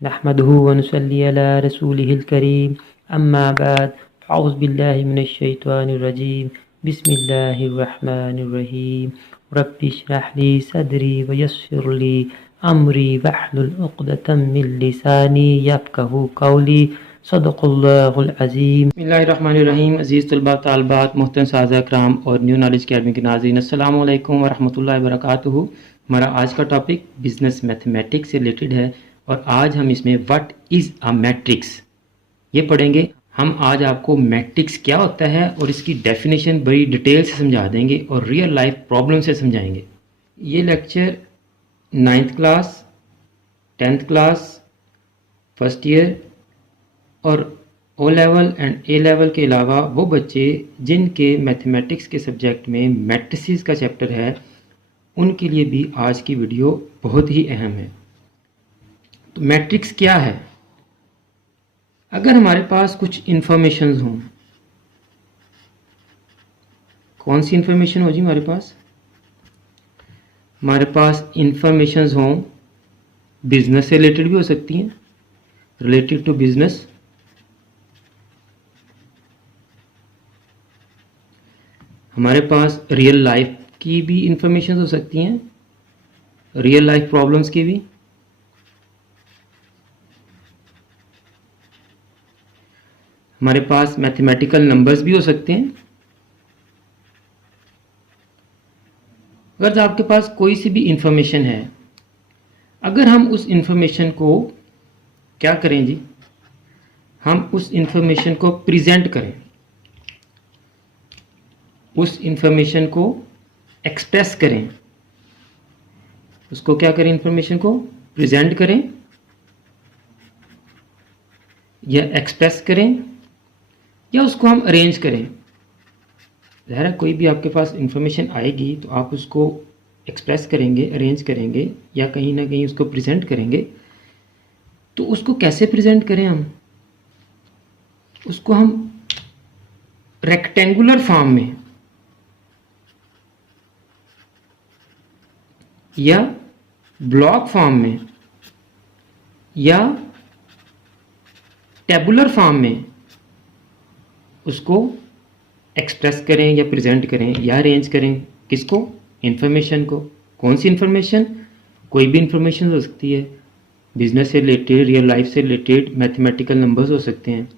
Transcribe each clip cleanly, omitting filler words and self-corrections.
नहमदुहु व नुसल्ली अला रसूलिहिल करीम अम्मा बाद औज़ु बिल्लाहि मिनश शैतानिर रजीम बिस्मिल्लाहिर रहमानिर रहीम रब्बि इश्रह ली सदरी व यस्सिर ली अमरी वहलुल उक़दतम मिन लिसानी यफ़क़हू क़ौली सदक़ल्लाहुल अज़ीम। बिस्मिल्लाहिर्रहमानिर्रहीम। अज़ीज़ तलबा तालिबात, मोहतरम साज़ा कराम और न्यू नॉलेज अकेडमी के नाज़रीन, अस्सलामु अलैकुम व रहमतुल्लाहि व बरकातुहू। हमारा आज का टॉपिक बिज़नेस मैथमेटिक्स से रिलेटेड है और आज हम इसमें व्हाट इज़ अ मैट्रिक्स ये पढ़ेंगे। हम आज आपको मैट्रिक्स क्या होता है और इसकी डेफिनेशन बड़ी डिटेल से समझा देंगे और रियल लाइफ प्रॉब्लम से समझाएंगे। ये lecture 9th class, 10th class, first year और O level and A level के अलावा वो बच्चे जिनके मैथमेटिक्स के सब्जेक्ट में मैट्रिसेस का चैप्टर है उनके लिए भी आज की वीडियो बहुत ही अहम है। तो मैट्रिक्स क्या है? अगर हमारे पास कुछ इंफॉर्मेशंस हों, कौन सी इंफॉर्मेशन हो जी हमारे पास? हमारे पास इंफॉर्मेशंस हों, बिजनेस से रिलेटेड भी हो सकती हैं, रिलेटेड टू बिजनेस, हमारे पास रियल लाइफ की भी इंफॉर्मेशन हो सकती हैं, रियल लाइफ प्रॉब्लम्स की भी, हमारे पास मैथमेटिकल नंबर्स भी हो सकते हैं। अगर आपके पास कोई सी भी इंफॉर्मेशन है, अगर हम उस इंफॉर्मेशन को क्या करें जी, हम उस इंफॉर्मेशन को प्रेजेंट करें, उस इंफॉर्मेशन को एक्सप्रेस करें, उसको क्या करें, इंफॉर्मेशन को प्रेजेंट करें या एक्सप्रेस करें या उसको हम अरेंज करें। ज़ाहिर है कोई भी आपके पास इंफॉर्मेशन आएगी तो आप उसको एक्सप्रेस करेंगे, अरेंज करेंगे या कहीं ना कहीं उसको प्रेजेंट करेंगे। तो उसको कैसे प्रेजेंट करें हम? उसको हम रेक्टेंगुलर फॉर्म में या ब्लॉक फॉर्म में या टेबुलर फॉर्म में उसको एक्सप्रेस करें या प्रेजेंट करें या अरेंज करें। किसको? इंफॉर्मेशन को। कौन सी इंफॉर्मेशन? कोई भी इंफॉर्मेशन हो सकती है, बिजनेस से रिलेटेड, रियल लाइफ से रिलेटेड, मैथमेटिकल नंबर्स हो सकते हैं।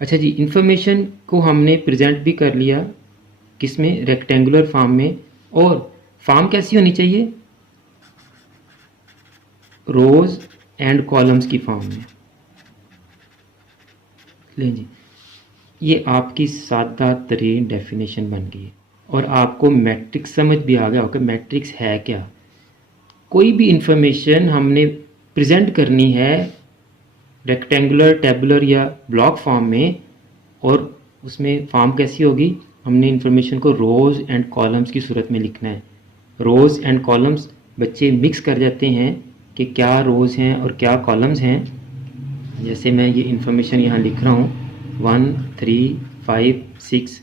अच्छा जी, इंफॉर्मेशन को हमने प्रेजेंट भी कर लिया, किसमें? रेक्टेंगुलर फॉर्म में। और फॉर्म कैसी होनी चाहिए? रोज एंड कॉलम्स की फॉर्म में। लें जी, ये आपकी सादा तरीन डेफिनेशन बन गई और आपको मैट्रिक्स समझ भी आ गया होगा। मैट्रिक्स है क्या? कोई भी इंफॉर्मेशन हमने प्रेजेंट करनी है रेक्टेंगुलर, टेबुलर या ब्लॉक फॉर्म में, और उसमें फॉर्म कैसी होगी? हमने इंफॉर्मेशन को रोज़ एंड कॉलम्स की सूरत में लिखना है। रोज़ एंड कॉलम्स बच्चे मिक्स कर जाते हैं कि क्या रोज़ हैं और क्या कॉलम्स हैं। जैसे मैं ये इंफॉर्मेशन यहाँ लिख रहा हूँ 1 3 5 6।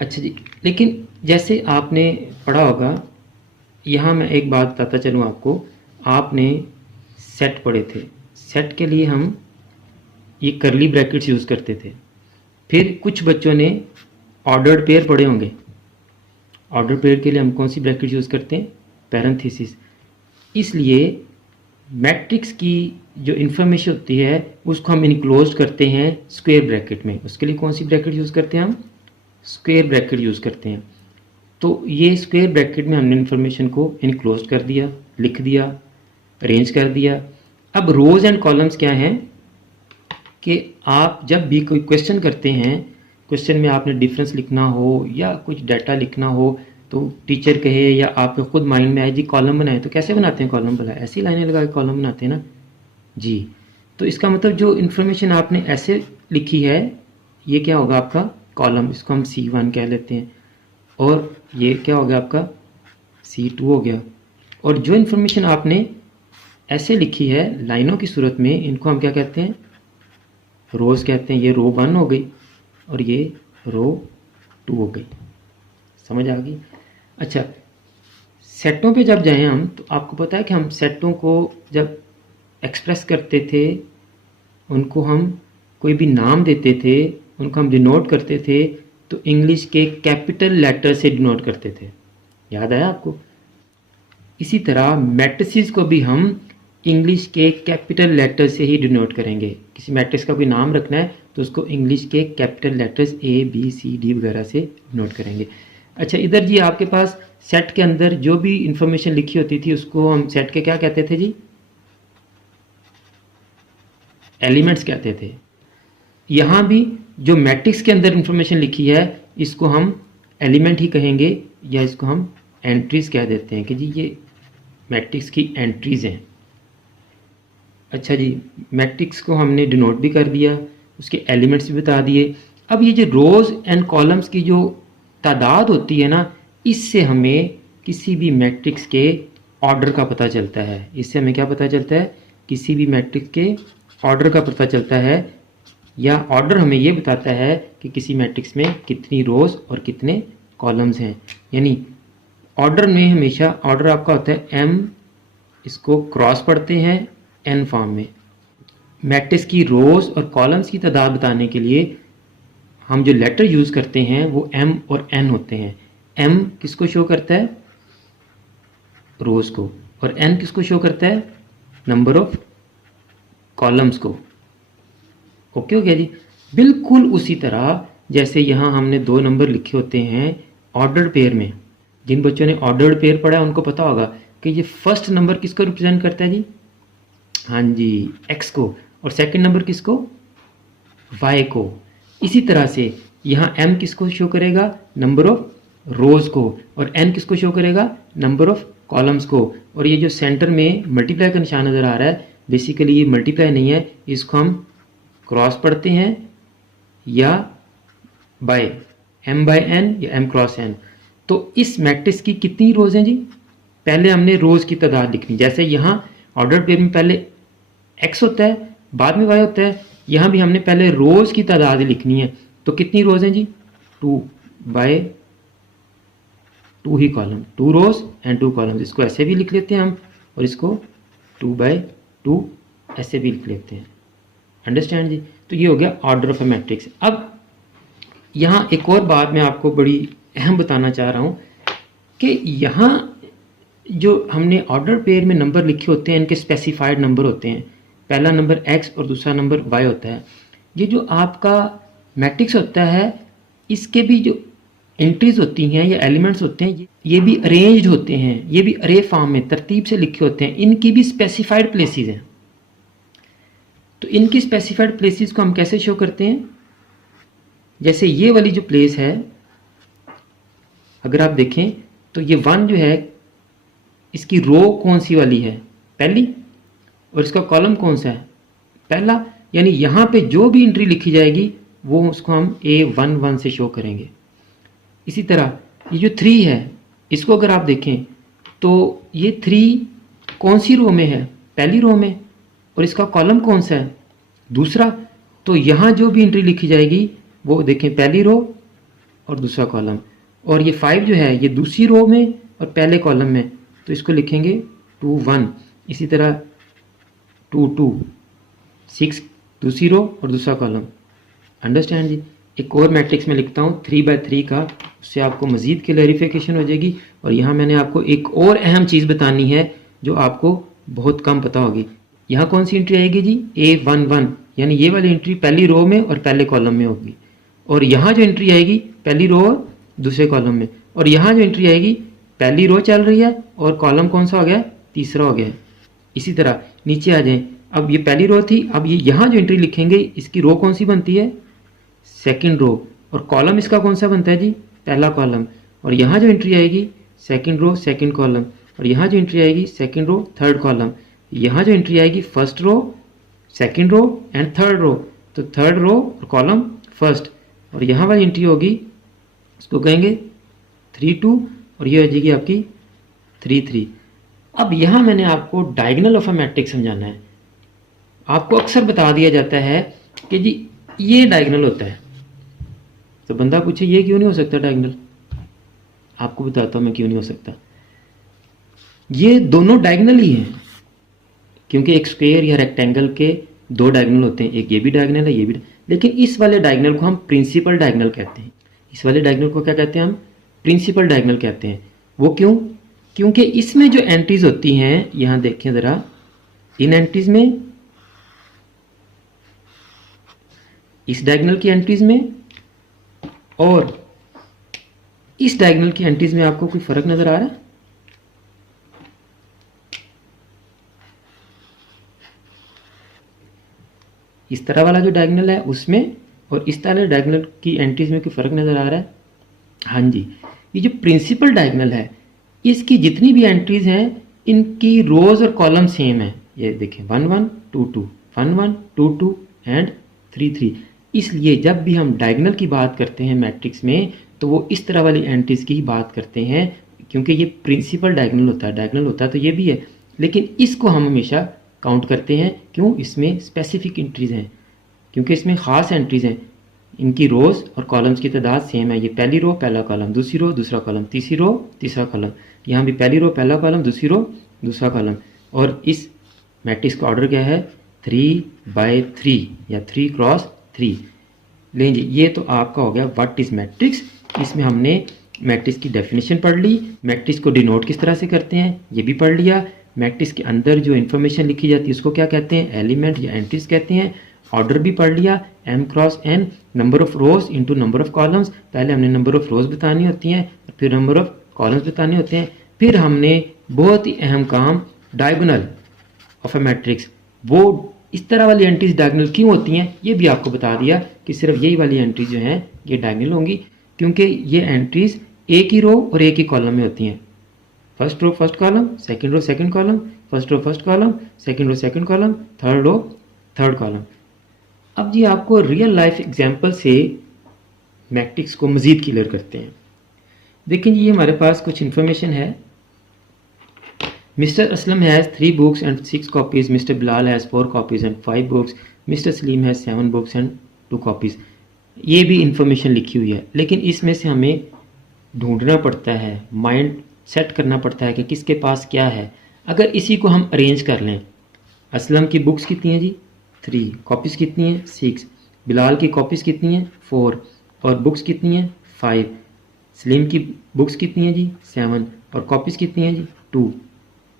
अच्छा जी, लेकिन जैसे आपने पढ़ा होगा, यहाँ मैं एक बात बताता चलूँ आपको। आपने सेट पढ़े थे, सेट के लिए हम ये करली ब्रैकेट्स यूज़ करते थे। फिर कुछ बच्चों ने ऑर्डर्ड पेयर पढ़े होंगे। ऑर्डर पेयर के लिए हम कौन सी ब्रैकेट यूज़ करते हैं? पैरेंथेसिस। इसलिए मैट्रिक्स की जो इन्फॉर्मेशन होती है उसको हम इनक्लोज करते हैं स्क्वायर ब्रैकेट में। उसके लिए कौन सी ब्रैकेट यूज़ करते हैं? हम स्क्वायर ब्रैकेट यूज़ करते हैं। तो ये स्क्वायर ब्रैकेट में हमने इन्फॉर्मेशन को इनक्लोज कर दिया, लिख दिया, अरेंज कर दिया। अब रोज एंड कॉलम्स क्या हैं कि आप जब भी कोई क्वेश्चन करते हैं, क्वेश्चन में आपने डिफरेंस लिखना हो या कुछ डाटा लिखना हो, तो टीचर कहे या आपके खुद माइंड में आए जी कॉलम बनाए, तो कैसे बनाते हैं कॉलम? भला ऐसी लाइनें लगा के कॉलम बनाते हैं ना जी। तो इसका मतलब जो इन्फॉर्मेशन आपने ऐसे लिखी है ये क्या होगा? आपका कॉलम। इसको हम C1 कह लेते हैं। और ये क्या हो गया? आपका C2 हो गया। और जो इन्फॉर्मेशन आपने ऐसे लिखी है लाइनों की सूरत में, इनको हम क्या कहते हैं? रोज़ कहते हैं। ये रो 1 हो गई और ये रो 2 हो गई। समझ आ गई? अच्छा, सेटों पे जब जाएं हम, तो आपको पता है कि हम सेटों को जब एक्सप्रेस करते थे, उनको हम कोई भी नाम देते थे, उनको हम डिनोट करते थे, तो इंग्लिश के कैपिटल लेटर से डिनोट करते थे। याद आया आपको? इसी तरह मैट्रिसेस को भी हम इंग्लिश के कैपिटल लेटर से ही डिनोट करेंगे। किसी मैट्रिक्स का कोई नाम रखना है तो उसको इंग्लिश के कैपिटल लेटर्स ABCD वगैरह से डिनोट करेंगे। अच्छा, इधर जी आपके पास सेट के अंदर जो भी इंफॉर्मेशन लिखी होती थी उसको हम सेट के क्या कहते थे जी? एलिमेंट्स कहते थे। यहाँ भी जो मैट्रिक्स के अंदर इंफॉर्मेशन लिखी है इसको हम एलिमेंट ही कहेंगे, या इसको हम एंट्रीज कह देते हैं कि जी ये मैट्रिक्स की एंट्रीज हैं। अच्छा जी, मैट्रिक्स को हमने डिनोट भी कर दिया, उसके एलिमेंट्स भी बता दिए। अब ये जो रोज़ एंड कॉलम्स की जो तादाद होती है ना, इससे हमें किसी भी मैट्रिक्स के ऑर्डर का पता चलता है। इससे हमें क्या पता चलता है? किसी भी मैट्रिक्स के ऑर्डर का पता चलता है, या ऑर्डर हमें ये बताता है कि किसी मैट्रिक्स में कितनी रोज़ और कितने कॉलम्स हैं। यानी ऑर्डर में हमेशा ऑर्डर आपका होता है M, इसको क्रॉस पढ़ते हैं N फॉर्म में। मैट्रिक्स की रोज़ और कॉलम्स की तादाद बताने के लिए हम जो लेटर यूज़ करते हैं वो M और N होते हैं। M किसको शो करता है? रोज़ को। और N किसको शो करता है? नंबर ऑफ कॉलम्स को। ओके हो गया जी। बिल्कुल उसी तरह जैसे यहाँ हमने 2 नंबर लिखे होते हैं ऑर्डर्ड पेयर में। जिन बच्चों ने ऑर्डर्ड पेयर पढ़ा है उनको पता होगा कि ये फर्स्ट नंबर किसको रिप्रेजेंट करता है जी? हाँ जी, X को। और सेकंड नंबर किसको? Y को। इसी तरह से यहाँ M किसको शो करेगा? नंबर ऑफ रोज़ को। और N किसको शो करेगा? नंबर ऑफ कॉलम्स को। और ये जो सेंटर में मल्टीप्लाई का निशान नज़र आ रहा है, बेसिकली ये मल्टीप्लाई नहीं है, इसको हम क्रॉस पढ़ते हैं या बाय M/N या M क्रॉस N। तो इस मैट्रिक्स की कितनी रोज़ हैं जी? पहले हमने रोज़ की तादाद लिखनी। जैसे यहाँ ऑर्डर पेयर में पहले X होता है, बाद में Y होता है, यहाँ भी हमने पहले रोज़ की तादाद लिखनी है। तो कितनी रोज़ हैं जी? 2/2 ही कॉलम, 2 रोज़ एंड 2 कॉलम्स। इसको ऐसे भी लिख लेते हैं हम, और इसको 2/2 ऐसे भी लिख लेते हैं। अंडरस्टैंड जी? तो ये हो गया ऑर्डर ऑफ ए मैट्रिक्स। अब यहाँ एक और बात मैं आपको बड़ी अहम बताना चाह रहा हूँ कि यहाँ जो हमने ऑर्डर पेयर में नंबर लिखे होते हैं, इनके स्पेसिफाइड नंबर होते हैं। पहला नंबर X और दूसरा नंबर Y होता है। ये जो आपका मैट्रिक्स होता है, इसके भी जो एंट्रीज होती हैं या एलिमेंट्स होते हैं, ये भी अरेंज्ड होते हैं, ये भी अरे फॉर्म में तरतीब से लिखे होते हैं। इनकी भी स्पेसिफाइड प्लेसेस हैं। तो इनकी स्पेसिफाइड प्लेसेस को हम कैसे शो करते हैं? जैसे ये वाली जो प्लेस है, अगर आप देखें तो ये 1 जो है, इसकी रो कौन सी वाली है? पहली। और इसका कॉलम कौन सा है? पहला। यानी यहाँ पे जो भी एंट्री लिखी जाएगी वो उसको हम A11 से शो करेंगे। इसी तरह ये जो 3 है, इसको अगर आप देखें तो ये 3 कौन सी रो में है? पहली रो में। और इसका कॉलम कौन सा है? दूसरा। तो यहाँ जो भी एंट्री लिखी जाएगी वो देखें, पहली रो और दूसरा कॉलम। और ये 5 जो है, ये दूसरी रो में और पहले कॉलम में, तो इसको लिखेंगे 2 1। इसी तरह 2 2, 6 दूसरी रो और दूसरा कॉलम। अंडरस्टैंड जी? एक और मैट्रिक्स में लिखता हूँ 3/3 का, उससे आपको मज़ीद क्लैरिफिकेशन हो जाएगी। और यहाँ मैंने आपको एक और अहम चीज़ बतानी है जो आपको बहुत कम पता होगी। यहाँ कौन सी एंट्री आएगी जी? A11, यानी ये वाली एंट्री पहली रो में और पहले कॉलम में होगी। और यहाँ जो एंट्री आएगी पहली रो और दूसरे कॉलम में। और यहाँ जो एंट्री आएगी, पहली रो चल रही है और कॉलम कौन सा हो गया? तीसरा हो गया। इसी तरह नीचे आ जाएं। अब ये पहली रो थी, अब ये यहाँ जो एंट्री लिखेंगे इसकी रो कौन सी बनती है? Second row. और कॉलम इसका कौन सा बनता है जी? पहला कॉलम। और यहाँ जो एंट्री आएगी, सेकंड रो सेकंड कॉलम। और यहाँ जो एंट्री आएगी, सेकंड रो थर्ड कॉलम। यहाँ जो एंट्री आएगी, first row second row and third row. तो थर्ड रो और कॉलम फर्स्ट। और यहाँ वाली एंट्री होगी, इसको कहेंगे 3 2, और ये हो जाएगी आपकी 3 3। अब यहाँ मैंने आपको डायगोनल ऑफ अ मैट्रिक्स समझाना है। आपको अक्सर बता दिया जाता है कि जी ये डायगोनल होता है। तो बंदा पूछे ये क्यों नहीं हो सकता डायगोनल? आपको बताता हूँ मैं क्यों नहीं हो सकता। ये दोनों डायगोनल ही हैं, क्योंकि एक स्क्वायर या रेक्टेंगल के दो डायगोनल होते हैं, एक ये भी डायगोनल है, ये भी। लेकिन इस वाले डायगोनल को हम प्रिंसिपल डायगोनल कहते हैं। इस वाले डायगोनल को क्या कहते हैं हम? प्रिंसिपल डायगोनल कहते हैं। वो क्यों? क्योंकि इसमें जो एंट्रीज होती हैं, यहाँ देखें ज़रा, इन एंट्रीज में, इस डायगोनल की एंट्रीज में और इस डायगोनल की एंट्रीज में आपको कोई फर्क नजर आ रहा है? इस तरह वाला जो डायगोनल है उसमें और इस तरह डायगोनल की एंट्रीज में कोई फर्क नजर आ रहा है? हाँ जी। ये जो प्रिंसिपल डायगोनल है, इसकी जितनी भी एंट्रीज हैं, इनकी रोज और कॉलम सेम है। ये देखें, 1 1 2 2, 1 1 2 2 एंड 3 3। इसलिए जब भी हम डायगोनल की बात करते हैं मैट्रिक्स में, तो वो इस तरह वाली एंट्रीज की ही बात करते हैं, क्योंकि ये प्रिंसिपल डायगोनल होता है। डायगोनल होता है तो ये भी है, लेकिन इसको हम हमेशा काउंट करते हैं। क्यों? इसमें स्पेसिफिक एंट्रीज हैं, क्योंकि इसमें ख़ास एंट्रीज हैं। इनकी रोज़ और कॉलम्स की तादाद सेम है। ये पहली रो पहला कॉलम, दूसरी रो दूसरा कॉलम, तीसरी रो तीसरा कॉलम। यहाँ भी पहली रो पहला कॉलम, दूसरी रो दूसरा कॉलम। और इस मैट्रिक्स का ऑर्डर क्या है? 3/3 या 3x3। लें जी, ये तो आपका हो गया व्हाट इज़ मैट्रिक्स। इसमें हमने मैट्रिक्स की डेफिनेशन पढ़ ली, मैट्रिक्स को डिनोट किस तरह से करते हैं ये भी पढ़ लिया, मैट्रिक्स के अंदर जो इन्फॉर्मेशन लिखी जाती है उसको क्या कहते हैं? एलिमेंट या एंट्रीज कहते हैं। ऑर्डर भी पढ़ लिया, m×n, number of rose into number of columns. पहले हमने नंबर ऑफ रोज बतानी होती हैं, फिर नंबर ऑफ कॉलम्स बताने होते हैं। फिर हमने बहुत ही अहम काम, डायगोनल ऑफ अ मैट्रिक्स, वो इस तरह वाली एंट्रीज डायगोनल क्यों होती हैं ये भी आपको बता दिया कि सिर्फ यही वाली एंट्रीज जो हैं ये डायगोनल होंगी, क्योंकि ये एंट्रीज एक ही रो और एक ही कॉलम में होती हैं। First row first column, second row second column, first row first column, second row second column, third row third column. अब जी आपको रियल लाइफ एग्जांपल से मैट्रिक्स को मज़ीद क्लियर करते हैं। देखिए जी, हमारे पास कुछ इन्फॉर्मेशन है। Mister Aslam has 3 books and 6 copies. Mister Bilal has 4 copies and 5 books. Mister Salim has 7 books and 2 copies. ये भी इंफॉर्मेशन लिखी हुई है, लेकिन इसमें से हमें ढूंढना पड़ता है, माइंड सेट करना पड़ता है कि किसके पास क्या है। अगर इसी को हम अरेंज कर लें, असलम की बुक्स कितनी हैं जी? 3, कॉपीज़ कितनी हैं? 6, बिलाल की कॉपीज़ कितनी हैं? 4, और बुक्स कितनी हैं? 5, सलीम की बुक्स कितनी हैं जी? 7, और कॉपीज़ कितनी हैं जी? 2।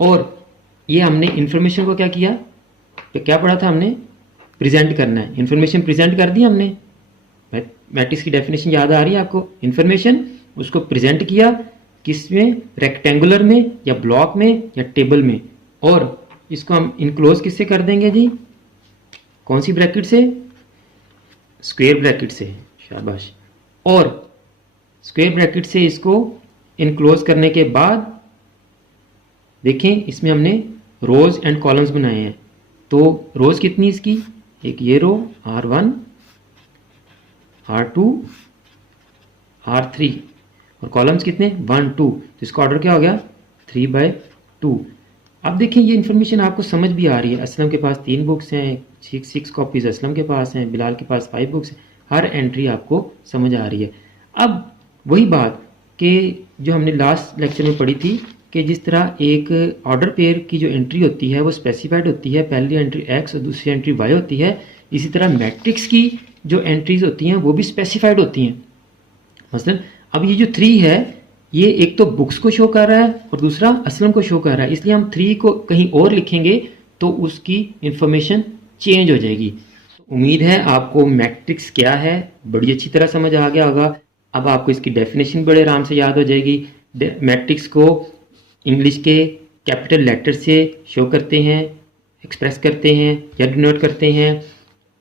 और ये हमने इन्फॉर्मेशन को क्या किया? तो क्या पढ़ा था हमने? प्रेजेंट करना है। इन्फॉर्मेशन प्रेजेंट कर दी हमने। मैट्रिक्स की डेफिनेशन याद आ रही है आपको? इन्फॉर्मेशन, उसको प्रेजेंट किया किस में? रेक्टेंगुलर में या ब्लॉक में या टेबल में। और इसको हम इनक्लोज किससे कर देंगे जी? कौन सी ब्रैकेट से? स्क्वायर ब्रैकेट से। शाबाश। और स्क्वायर ब्रैकेट से इसको इनक्लोज करने के बाद देखें, इसमें हमने रोज एंड कॉलम्स बनाए हैं। तो रोज कितनी इसकी? एक ये रो R1, R2, R3, और कॉलम्स कितने? 1 2। तो इसका ऑर्डर क्या हो गया? 3/2। अब देखिए, ये इन्फॉर्मेशन आपको समझ भी आ रही है। असलम के पास 3 बुक्स हैं, 6 कॉपीज़ असलम के पास हैं, बिलाल के पास 5 बुक्स हैं। हर एंट्री आपको समझ आ रही है। अब वही बात कि जो हमने लास्ट लेक्चर में पढ़ी थी कि जिस तरह एक ऑर्डर पेयर की जो एंट्री होती है वो स्पेसिफाइड होती है, पहली एंट्री x और दूसरी एंट्री y होती है, इसी तरह मैट्रिक्स की जो एंट्रीज होती हैं वो भी स्पेसिफाइड होती हैं। मसलन अब ये जो 3 है, ये एक तो बुक्स को शो कर रहा है और दूसरा असलम को शो कर रहा है, इसलिए हम 3 को कहीं और लिखेंगे तो उसकी इंफॉर्मेशन चेंज हो जाएगी। उम्मीद है आपको मैट्रिक्स क्या है बड़ी अच्छी तरह समझ आ गया होगा। अब आपको इसकी डेफिनेशन बड़े आराम से याद हो जाएगी। मैट्रिक्स को इंग्लिश के कैपिटल लेटर से शो करते हैं, एक्सप्रेस करते हैं या डिनोट करते हैं।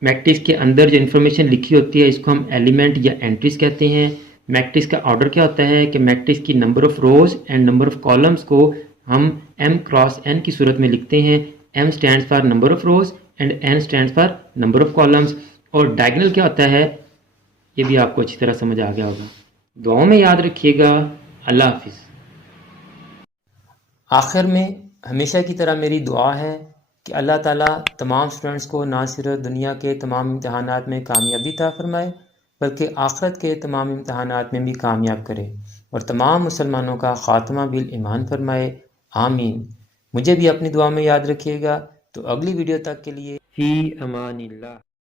मैट्रिक्स के अंदर जो इन्फॉर्मेशन लिखी होती है इसको हम एलिमेंट या एंट्रीज कहते हैं। मैट्रिक्स का ऑर्डर क्या होता है कि मैट्रिक्स की number of rose and number of columns को हम m×n की सूरत में लिखते हैं। m stands for number of rose and n stands for number of columns. और डायगोनल क्या होता है ये भी आपको अच्छी तरह समझ आ गया होगा। दुआओं में याद रखिएगा। अल्लाह हाफिज़। आखिर में हमेशा की तरह मेरी दुआ है कि अल्लाह ताला तमाम स्टूडेंट्स को ना सिर्फ दुनिया के तमाम इम्तहानात में कामयाबी अता फरमाए बल्कि आखिरत के तमाम इम्तहानात में भी कामयाब करे और तमाम मुसलमानों का ख़ात्मा बिल ईमान फरमाए। आमीन। मुझे भी अपनी दुआ में याद रखिएगा। तो अगली वीडियो तक के लिए फ़ी अमानिल्लाह।